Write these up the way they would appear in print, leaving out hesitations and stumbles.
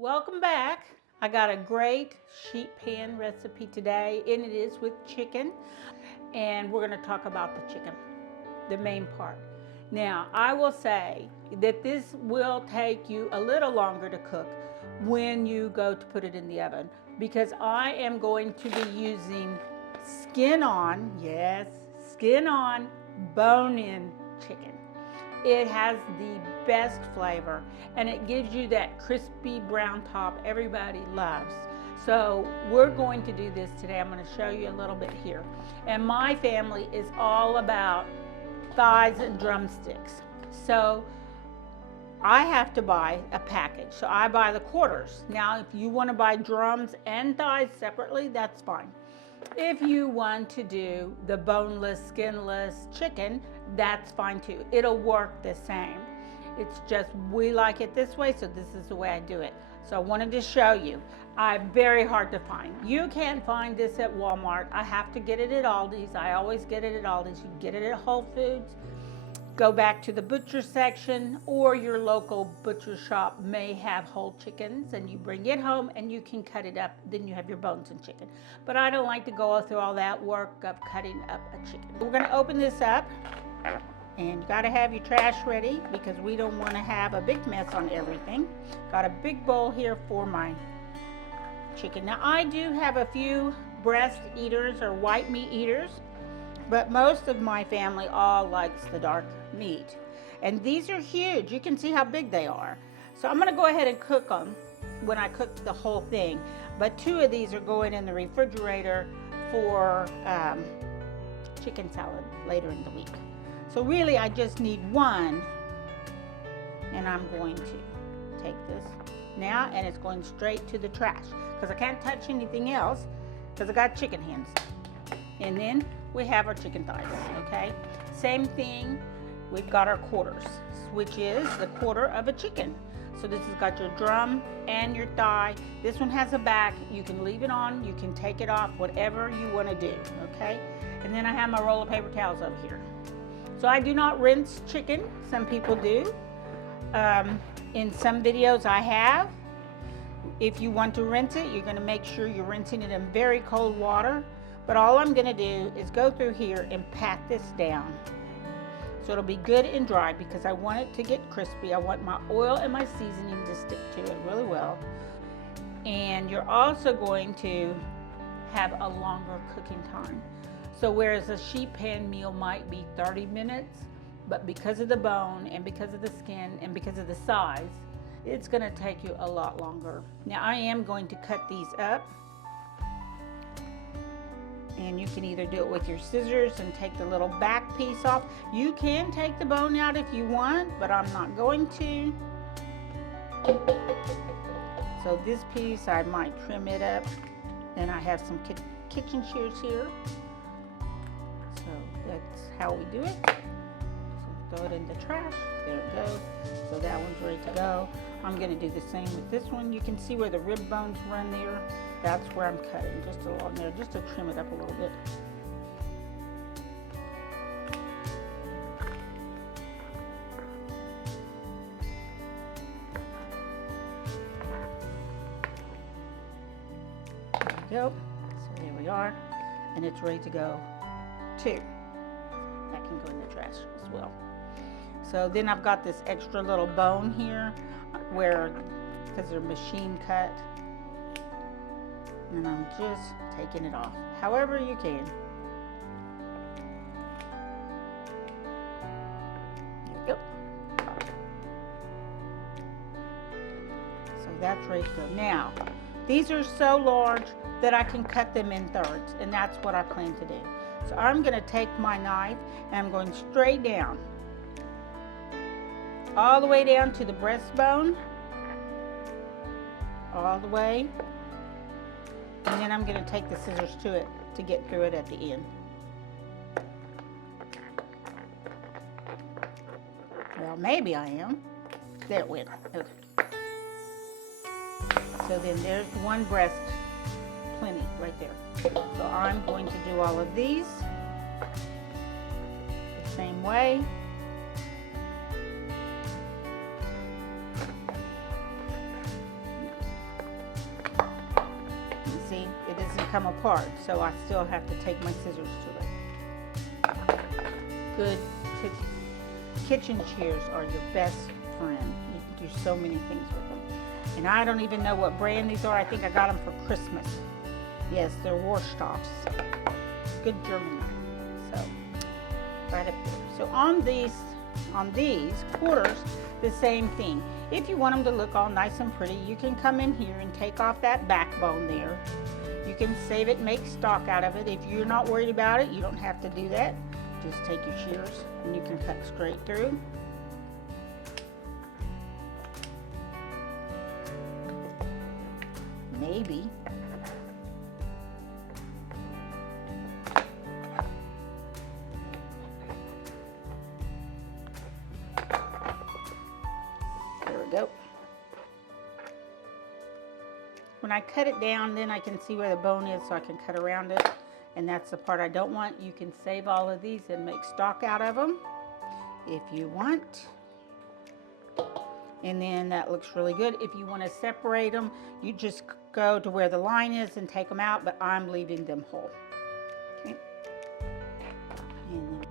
Welcome back. I got a great sheet pan recipe today, and it is with chicken. And we're going to talk about the chicken, the main part. Now, I will say that this will take you a little longer to cook when you go to put it in the oven because I am going to be using skin on, yes, skin on, bone in chicken. It has the best flavor and it gives you that crispy brown top everybody loves. So we're going to do this today. I'm going to show you a little bit here. And my family is all about thighs and drumsticks. So I have to buy a package. So I buy the quarters. Now, if you want to buy drums and thighs separately, that's fine. If you want to do the boneless, skinless chicken, that's fine too. It'll work the same. It's just we like it this way, so this is the way I do it. So I wanted to show you. I'm very hard to find. You can't find this at Walmart. I have to get it at Aldi's. I always get it at Aldi's. You can get it at Whole Foods. Go back to the butcher section, or your local butcher shop may have whole chickens and you bring it home and you can cut it up. Then you have your bones and chicken. But I don't like to go through all that work of cutting up a chicken. We're going to open this up, and you got to have your trash ready because we don't want to have a big mess on everything. Got a big bowl here for my chicken. Now I do have a few breast eaters or white meat eaters, but most of my family all likes the dark meat. And these are huge. You can see how big they are. So I'm going to go ahead and cook them when I cook the whole thing. But 2 of these are going in the refrigerator for chicken salad later in the week. So really I just need 1, and I'm going to take this now, and it's going straight to the trash because I can't touch anything else because I got chicken hands. And then we have our chicken thighs, okay? Same thing, we've got our quarters, which is the quarter of a chicken. So this has got your drum and your thigh. This one has a back. You can leave it on, you can take it off, whatever you want to do, okay? And then I have my roll of paper towels over here. So I do not rinse chicken. Some people do. In some videos I have. If you want to rinse it, you're going to make sure you're rinsing it in very cold water. But all I'm going to do is go through here and pat this down. So it'll be good and dry because I want it to get crispy. I want my oil and my seasoning to stick to it really well. And you're also going to have a longer cooking time. So whereas a sheet pan meal might be 30 minutes, but because of the bone and because of the skin and because of the size, it's going to take you a lot longer. Now I am going to cut these up. And you can either do it with your scissors and take the little back piece off. You can take the bone out if you want, but I'm not going to. So this piece, I might trim it up. And I have some kitchen shears here. So that's how we do it. So throw it in the trash. There it goes. So that one's ready to go. I'm going to do the same with this one. You can see where the rib bones run there. That's where I'm cutting, just along there, just to trim it up a little bit. There we go. So there we are. And it's ready to go too. That can go in the trash as well. So then I've got this extra little bone here where, because they're machine cut, and I'm just taking it off however you can. There we go. So that's ready to go. Now these are so large that I can cut them in thirds, and that's what I plan to do. So I'm going to take my knife and I'm going straight down, all the way down to the breastbone, all the way. And then I'm going to take the scissors to it to get through it at the end. Well, maybe I am. There it went. Okay. So then there's one breast, plenty right there. So I'm going to do all of these the same way. come apart, so I still have to take my scissors to it. Good kitchen shears are your best friend. You can do so many things with them. And I don't even know what brand these are. I think I got them for Christmas. Yes, they're Warstoffs. Good German knife. So, right up there. So on these quarters, the same thing. If you want them to look all nice and pretty, you can come in here and take off that backbone there. You can save it, make stock out of it. If you're not worried about it, you don't have to do that. Just take your shears and you can cut straight through. Maybe. There we go. When I cut it down, then I can see where the bone is, so I can cut around it. And that's the part I don't want. You can save all of these and make stock out of them if you want. And then that looks really good. If you want to separate them, you just go to where the line is and take them out, but I'm leaving them whole. Okay. And then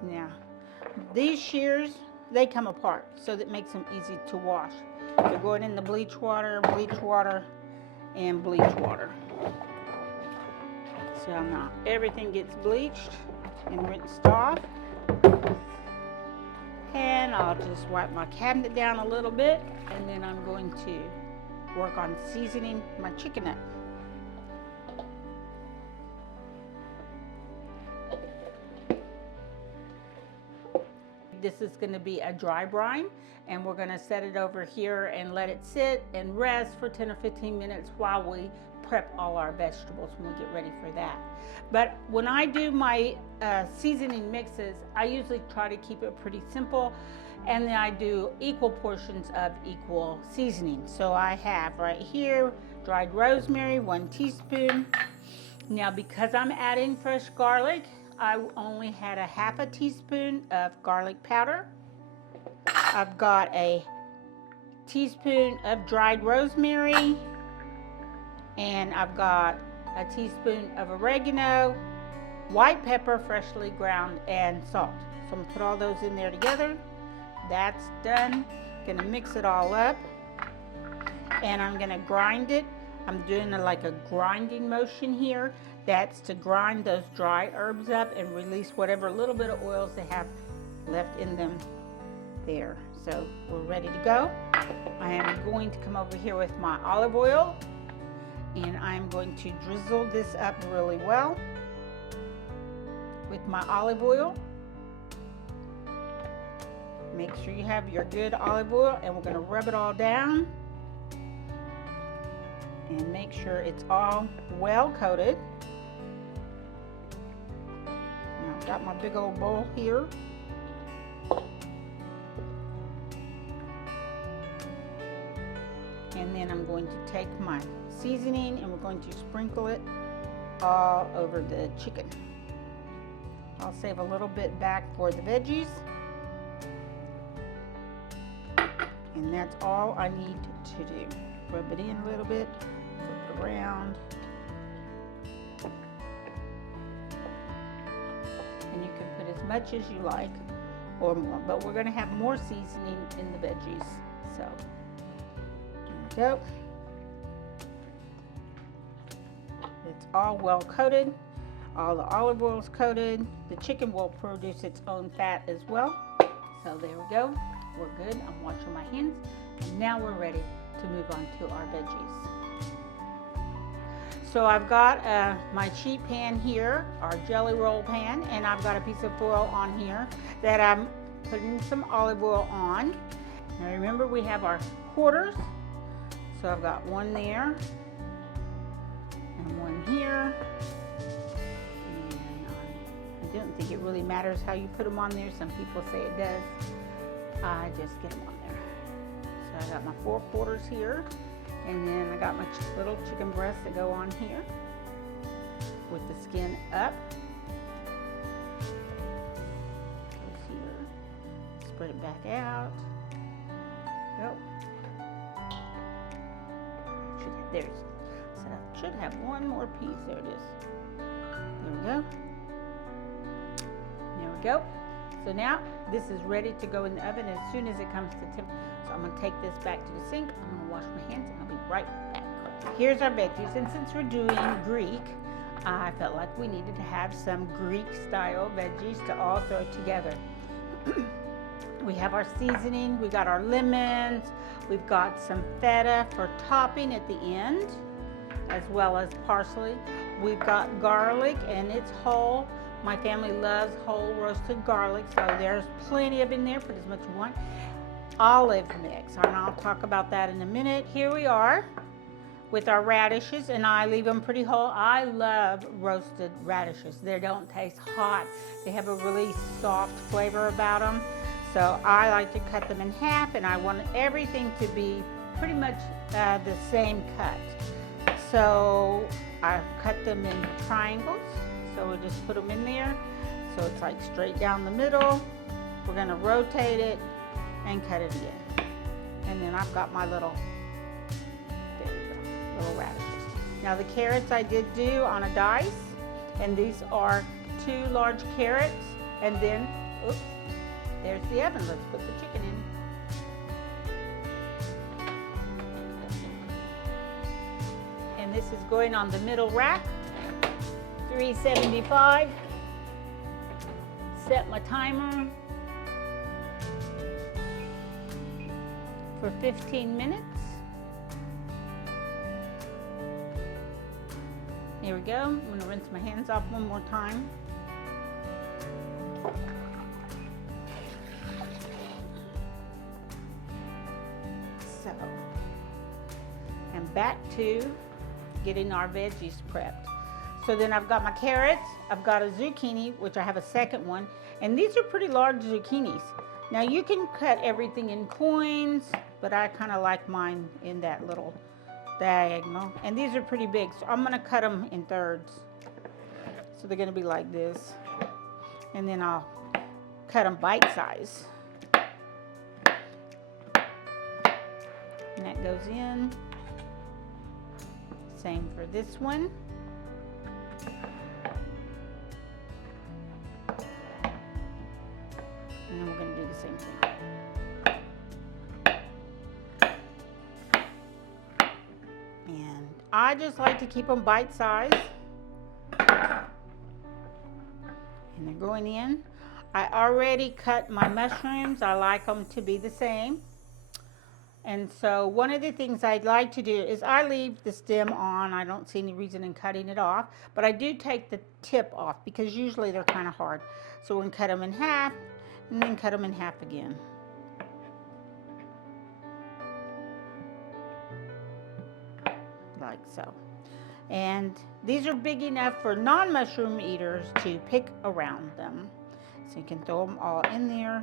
now, these shears, they come apart, so that makes them easy to wash. They're going in the bleach water, and bleach water. So now everything gets bleached and rinsed off. And I'll just wipe my cabinet down a little bit, and then I'm going to work on seasoning my chicken up. This is going to be a dry brine, and we're going to set it over here and let it sit and rest for 10 or 15 minutes while we prep all our vegetables when we get ready for that. But when I do my seasoning mixes, I usually try to keep it pretty simple, and then I do equal portions of equal seasoning. So I have right here dried rosemary, 1 teaspoon. Now because I'm adding fresh garlic, I only had a half a teaspoon of garlic powder. I've got a teaspoon of dried rosemary, and I've got a teaspoon of oregano, white pepper freshly ground, and salt. So I'm gonna put all those in there together. That's done. Gonna mix it all up, and I'm gonna grind it. I'm doing like a grinding motion here. That's to grind those dry herbs up and release whatever little bit of oils they have left in them there. So we're ready to go. I am going to come over here with my olive oil, and I'm going to drizzle this up really well with my olive oil. Make sure you have your good olive oil, and we're going to rub it all down and make sure it's all well coated. Now I've got my big old bowl here. And then I'm going to take my seasoning and we're going to sprinkle it all over the chicken. I'll save a little bit back for the veggies. And that's all I need to do. Rub it in a little bit, flip it around. And you can put as much as you like or more, but we're going to have more seasoning in the veggies. So there we go. It's all well coated. All the olive oil is coated. The chicken will produce its own fat as well. So there we go. We're good. I'm washing my hands, And now we're ready to move on to our veggies. So I've got my sheet pan here, our jelly roll pan, and I've got a piece of foil on here that I'm putting some olive oil on. Now remember, we have our quarters. So I've got one there and one here. And I don't think it really matters how you put them on there. Some people say it does. I just get them on there. So I got my 4 quarters here. And then I got my little chicken breasts that go on here with the skin up. Goes here. Spread it back out. Go. There's. So I should have one more piece. There it is. There we go. There we go. So now this is ready to go in the oven as soon as it comes to temperature. So I'm going to take this back to the sink. I'm going to wash my hands and I'll be right back. Here's our veggies, and since we're doing Greek, I felt like we needed to have some Greek style veggies to all throw together. We have our seasoning, we got our lemons, we've got some feta for topping at the end, as well as parsley. We've got garlic, and it's whole. My family loves whole roasted garlic, so there's plenty of it in there. Put as much as you want. Olive mix, and I'll talk about that in a minute. Here we are with our radishes, and I leave them pretty whole. I love roasted radishes. They don't taste hot. They have a really soft flavor about them. So I like to cut them in half, and I want everything to be pretty much the same cut. So I've cut them in triangles. So we just put them in there. So it's like straight down the middle. We're gonna rotate it and cut it again. And then I've got my little radishes. Now the carrots I did do on a dice, and these are 2 large carrots, and then, oops, there's the oven. Let's put the chicken in. And this is going on the middle rack, 375. Set my timer for 15 minutes. Here we go. I'm going to rinse my hands off one more time. So, and back to getting our veggies prepped. So then I've got my carrots, I've got a zucchini, which I have a second one, and these are pretty large zucchinis. Now you can cut everything in coins, but I kind of like mine in that little diagonal, and these are pretty big, so I'm going to cut them in thirds. So they're going to be like this, and then I'll cut them bite size, and that goes in. Same for this one. And then we're going to do the same thing. And I just like to keep them bite size. And they're going in. I already cut my mushrooms. I like them to be the same. And so one of the things I'd like to do is I leave the stem on. I don't see any reason in cutting it off. But I do take the tip off because usually they're kind of hard. So we're going to cut them in half and then cut them in half again. Like so. And these are big enough for non-mushroom eaters to pick around them. So you can throw them all in there.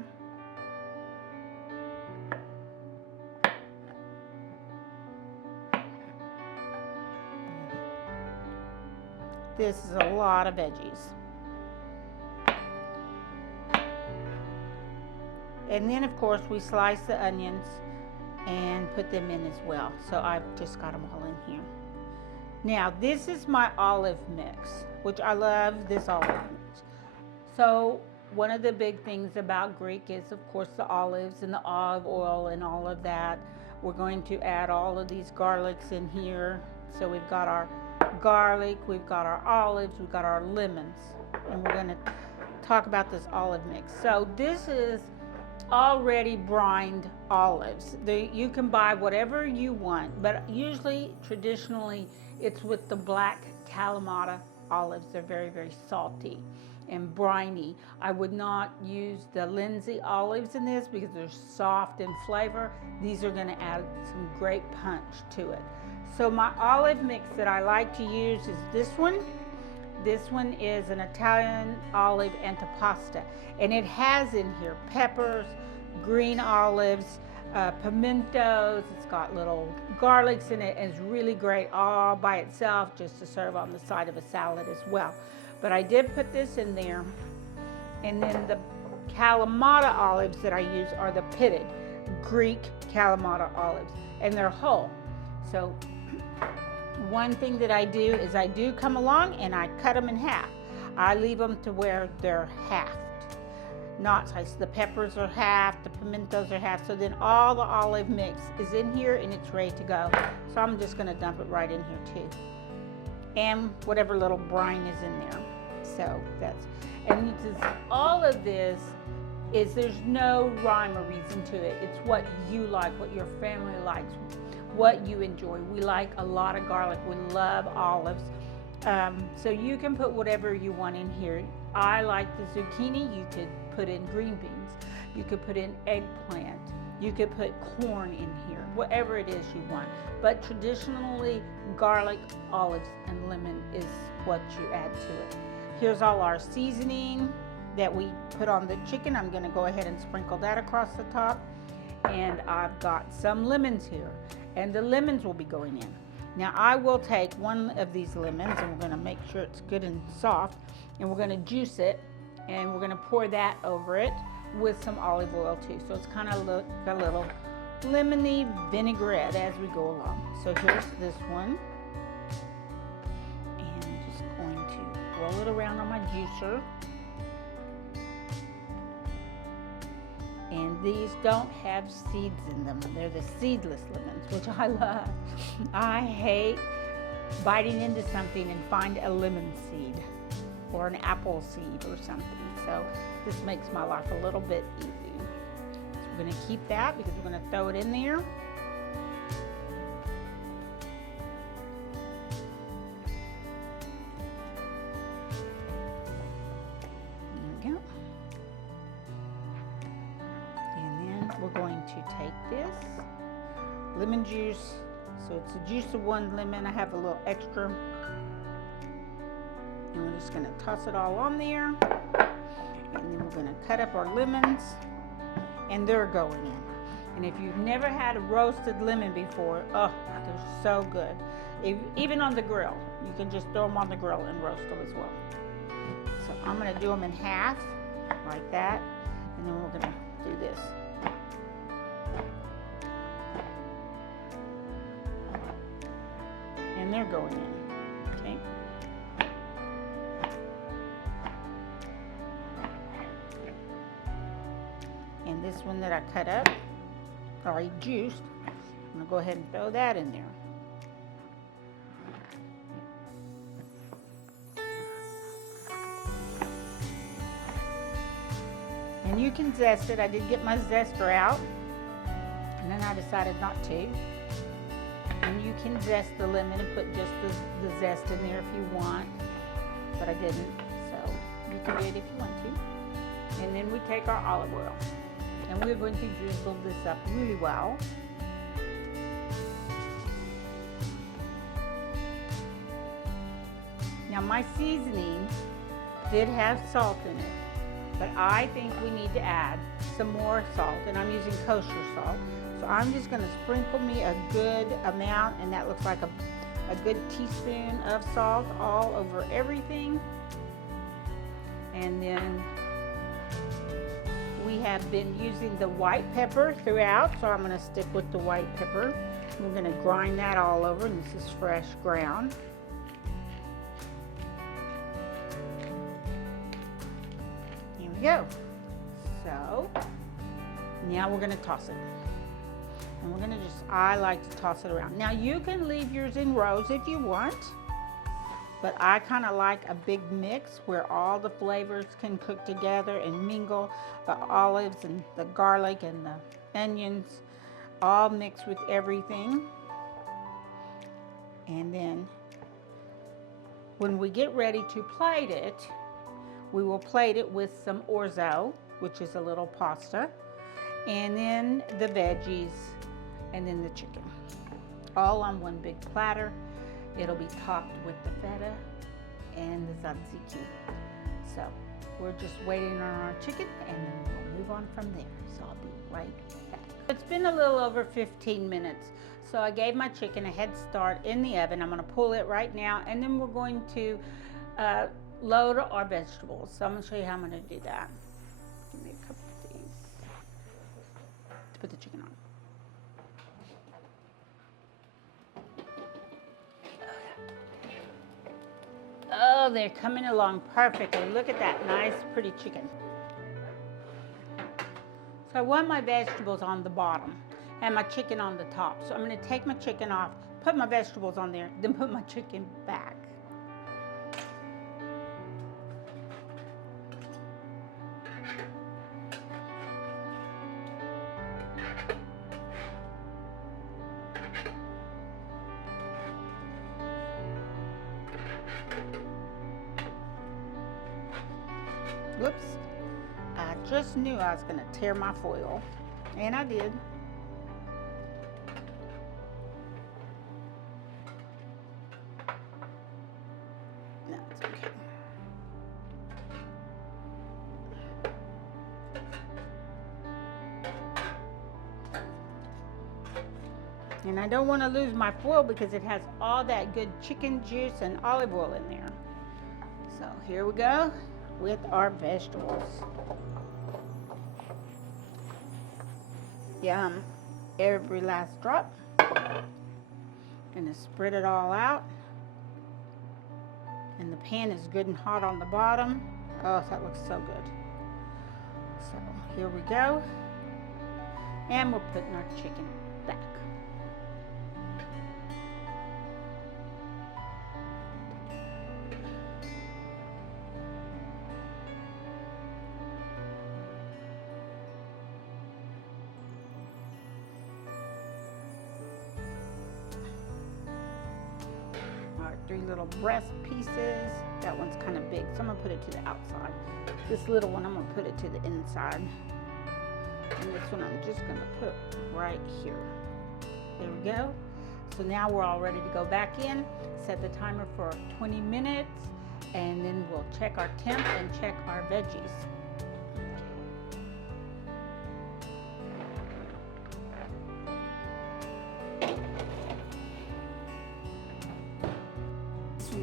This is a lot of veggies. And then of course we slice the onions and put them in as well. So I've just got them all in here. Now this is my olive mix, which I love this olive mix. So one of the big things about Greek is of course the olives and the olive oil and all of that. We're going to add all of these garlics in here. So we've got our garlic, we've got our olives, we've got our lemons, and we're going to talk about this olive mix. So this is already brined olives. You can buy whatever you want, but usually, traditionally, it's with the black Kalamata olives. They're very, very salty and briny. I would not use the Lindsay olives in this because they're soft in flavor. These are going to add some great punch to it. So my olive mix that I like to use is this one. This one is an Italian olive antipasta, and it has in here peppers, green olives, pimentos. It's got little garlics in it, and it's really great all by itself, just to serve on the side of a salad as well. But I did put this in there, and then the Kalamata olives that I use are the pitted Greek Kalamata olives, and they're whole. So one thing that I do is I do come along and I cut them in half. I leave them to where they're halved. Not sliced. The peppers are half, the pimentos are half. So then all the olive mix is in here and it's ready to go. So I'm just going to dump it right in here too. And whatever little brine is in there. So that's, and all of this is, there's no rhyme or reason to it. It's what you like, what your family likes, what you enjoy. We like a lot of garlic. We love olives. So you can put whatever you want in here. I like the zucchini. You could put in green beans. You could put in eggplant. You could put corn in here, whatever it is you want. But traditionally, garlic, olives, and lemon is what you add to it. Here's all our seasoning that we put on the chicken. I'm going to go ahead and sprinkle that across the top. And I've got some lemons here, and the lemons will be going in. Now I will take one of these lemons, and we're going to make sure it's good and soft, and we're going to juice it, and we're going to pour that over it with some olive oil too. So it's kind of look a little lemony vinaigrette as we go along. So here's this one, and I'm just going to roll it around on my juicer. And these don't have seeds in them. They're the seedless lemons, which I love. I hate biting into something and find a lemon seed or an apple seed or something. So this makes my life a little bit easy. So we're going to keep that because we're going to throw it in there. We're going to take this lemon juice, so it's the juice of one lemon. I have a little extra, and we're just going to toss it all on there, and then we're going to cut up our lemons, and they're going in. And if you've never had a roasted lemon before, oh, they're so good. Even on the grill, you can just throw them on the grill and roast them as well. So I'm going to do them in half like that, and then we're going to do this. And they're going in, okay? And this one that I cut up, already juiced, I'm gonna go ahead and throw that in there. And you can zest it. I did get my zester out, and then I decided not to. And you can zest the lemon and put just the zest in there if you want, but I didn't, so you can do it if you want to. And then we take our olive oil, and we're going to drizzle this up really well. Now my seasoning did have salt in it, but I think we need to add some more salt, and I'm using kosher salt. So I'm just going to sprinkle me a good amount, and that looks like a good teaspoon of salt all over everything. And then we have been using the white pepper throughout, so I'm going to stick with the white pepper. We're going to grind that all over, and this is fresh ground. Here we go. So now we're going to toss it. And we're going to I like to toss it around. Now you can leave yours in rows if you want. But I kind of like a big mix where all the flavors can cook together and mingle. The olives and the garlic and the onions all mixed with everything. And then when we get ready to plate it, we will plate it with some orzo, which is a little pasta, and then the veggies, and then the chicken, all on one big platter. It'll be topped with the feta and the tzatziki. So we're just waiting on our chicken, and then we'll move on from there. So I'll be right back. It's been a little over 15 minutes. So I gave my chicken a head start in the oven. I'm going to pull it right now, and then we're going to load our vegetables. So I'm going to show you how I'm going to do that. Give me a couple of these to put the chicken on. Oh, they're coming along perfectly. Look at that nice, pretty chicken. So I want my vegetables on the bottom and my chicken on the top. So I'm going to take my chicken off, put my vegetables on there, then put my chicken back. Whoops, I just knew I was going to tear my foil, and I did. No, it's okay. And I don't want to lose my foil because it has all that good chicken juice and olive oil in there. So here we go with our vegetables. Yum, every last drop. Gonna spread it all out. And the pan is good and hot on the bottom. Oh, that looks so good. So here we go. And we're putting our chicken back. Three little breast pieces. That one's kind of big, so I'm gonna put it to the outside. This little one, I'm gonna put it to the inside. And this one I'm just gonna put right here. There we go. So now we're all ready to go back in. Set the timer for 20 minutes, and then we'll check our temp and check our veggies.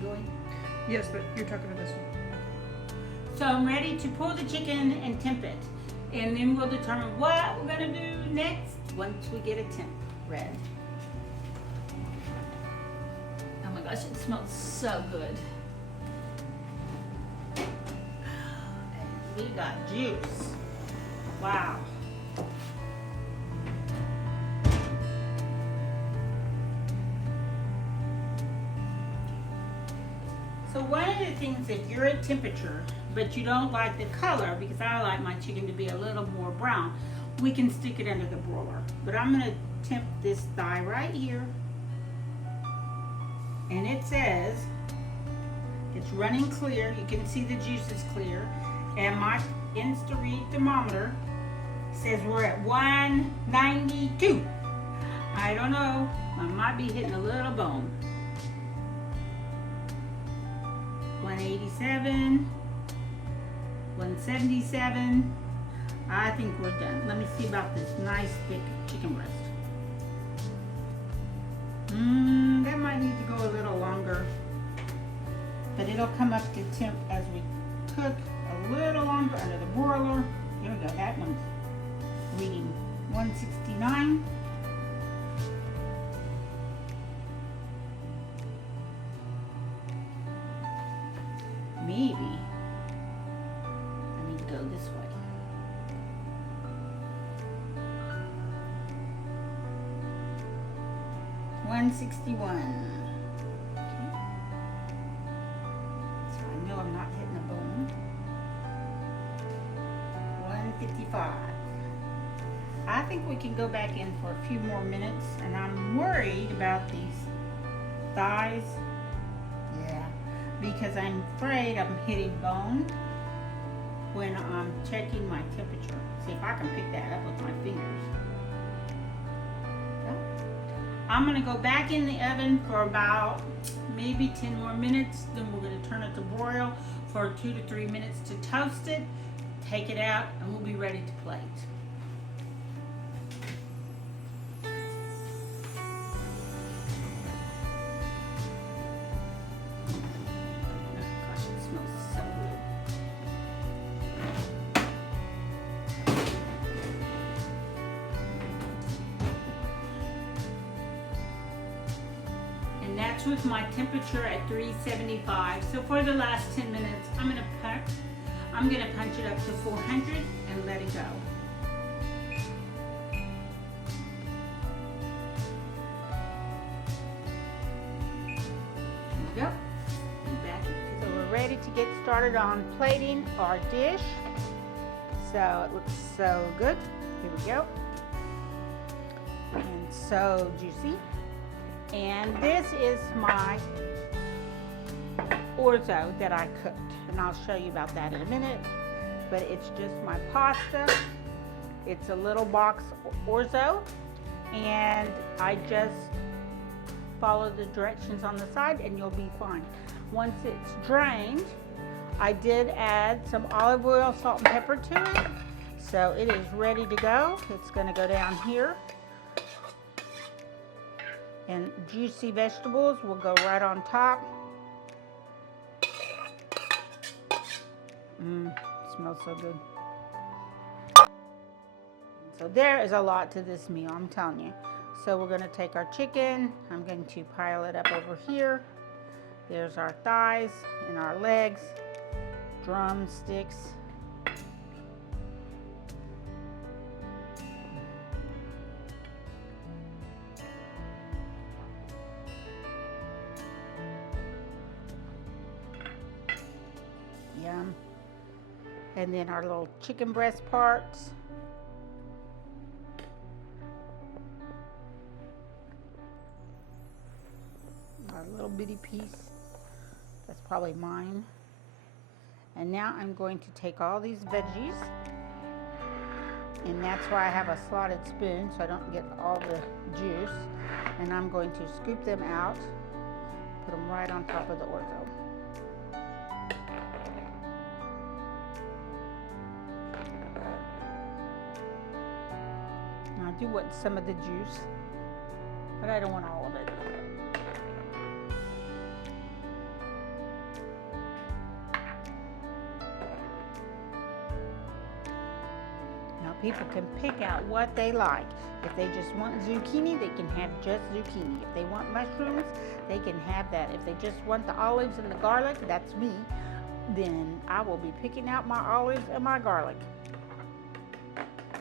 Going? Yes, but you're talking about this one. So I'm ready to pull the chicken and temp it. And then we'll determine what we're gonna do next once we get a temp red. Oh my gosh, it smells so good. And we got juice. Wow. So one of the things, if you're at temperature, but you don't like the color, because I like my chicken to be a little more brown, we can stick it under the broiler. But I'm gonna temp this thigh right here. And it says, it's running clear. You can see the juice is clear. And my Insta-Read thermometer says we're at 192. I don't know, I might be hitting a little bone. 187, 177. I think we're done. Let me see about this nice thick chicken breast. That might need to go a little longer, but it'll come up to temp as we cook a little longer under the broiler. Here we go. That one's reading 169. Maybe I need to go this way. $161. Okay. think we can go back in for a few more minutes, and I'm worried about these thighs. Yeah, because I'm afraid I'm hitting bone when I'm checking my temperature. See if I can pick that up with my fingers. Yep. I'm gonna go back in the oven for about maybe 10 more minutes. Then we're gonna turn it to broil for 2 to 3 minutes to toast it. Take it out, and we'll be ready to plate. That's with my temperature at 375. So for the last 10 minutes, I'm gonna punch it up to 400 and let it go. There we go. So we're ready to get started on plating our dish. So it looks so good. Here we go. And so juicy. And this is my orzo that I cooked, and I'll show you about that in a minute. But it's just my pasta. It's a little box orzo, and I just follow the directions on the side and you'll be fine. Once it's drained, I did add some olive oil, salt, and pepper to it. So it is ready to go. It's gonna go down here. And juicy vegetables will go right on top. Smells so good. So there is a lot to this meal, I'm telling you. So we're going to take our chicken. I'm going to pile it up over here. There's our thighs and our legs, drumsticks. Yum. And then our little chicken breast parts. Our little bitty piece. That's probably mine. And now I'm going to take all these veggies. And that's why I have a slotted spoon so I don't get all the juice. And I'm going to scoop them out. Put them right on top of the orzo. I do want some of the juice, but I don't want all of it. Now people can pick out what they like. If they just want zucchini, they can have just zucchini. If they want mushrooms, they can have that. If they just want the olives and the garlic, that's me, then I will be picking out my olives and my garlic.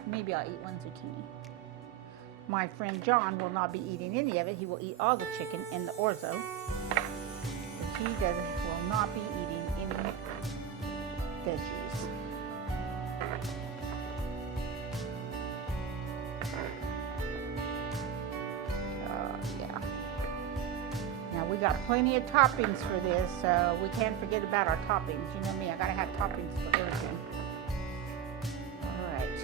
Maybe I'll eat one zucchini. My friend John will not be eating any of it. He will eat all the chicken and the orzo. But he will not be eating any veggies. Yeah. Now we got plenty of toppings for this, so we can't forget about our toppings. You know me, I gotta have toppings for everything. All right.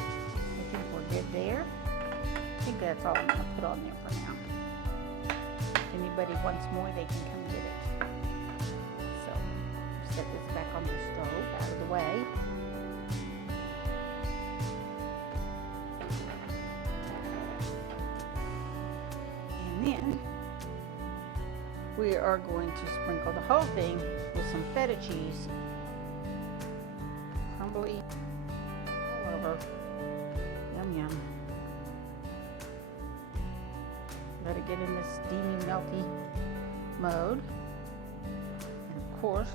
I think we're good there. I think that's all I'm going to put on there for now. If anybody wants more, they can come get it. So, set this back on the stove, out of the way. And then, we are going to sprinkle the whole thing with some feta cheese. Crumbly all over. Yum, yum. Let it get in this steamy, melty mode. And of course,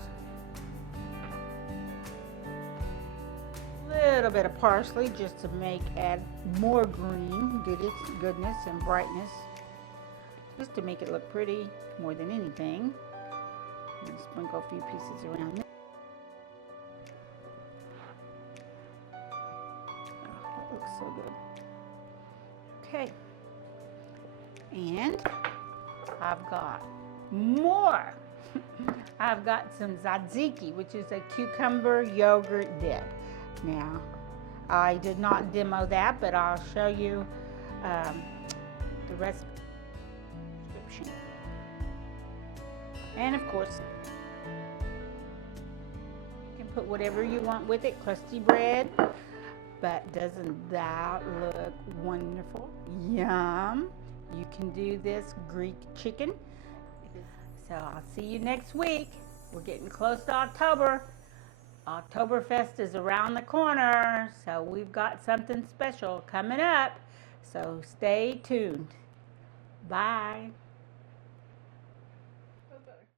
a little bit of parsley just to add more green goodness and brightness. Just to make it look pretty more than anything. And sprinkle a few pieces around there. Oh, that looks so good. Okay. And I've got more. I've got some tzatziki, which is a cucumber yogurt dip. Now, I did not demo that, but I'll show you the recipe description. And of course, you can put whatever you want with it, crusty bread. But doesn't that look wonderful? Yum! You can do this Greek chicken. So I'll see you next week. We're getting close to October. Oktoberfest is around the corner, so we've got something special coming up. So stay tuned. Bye.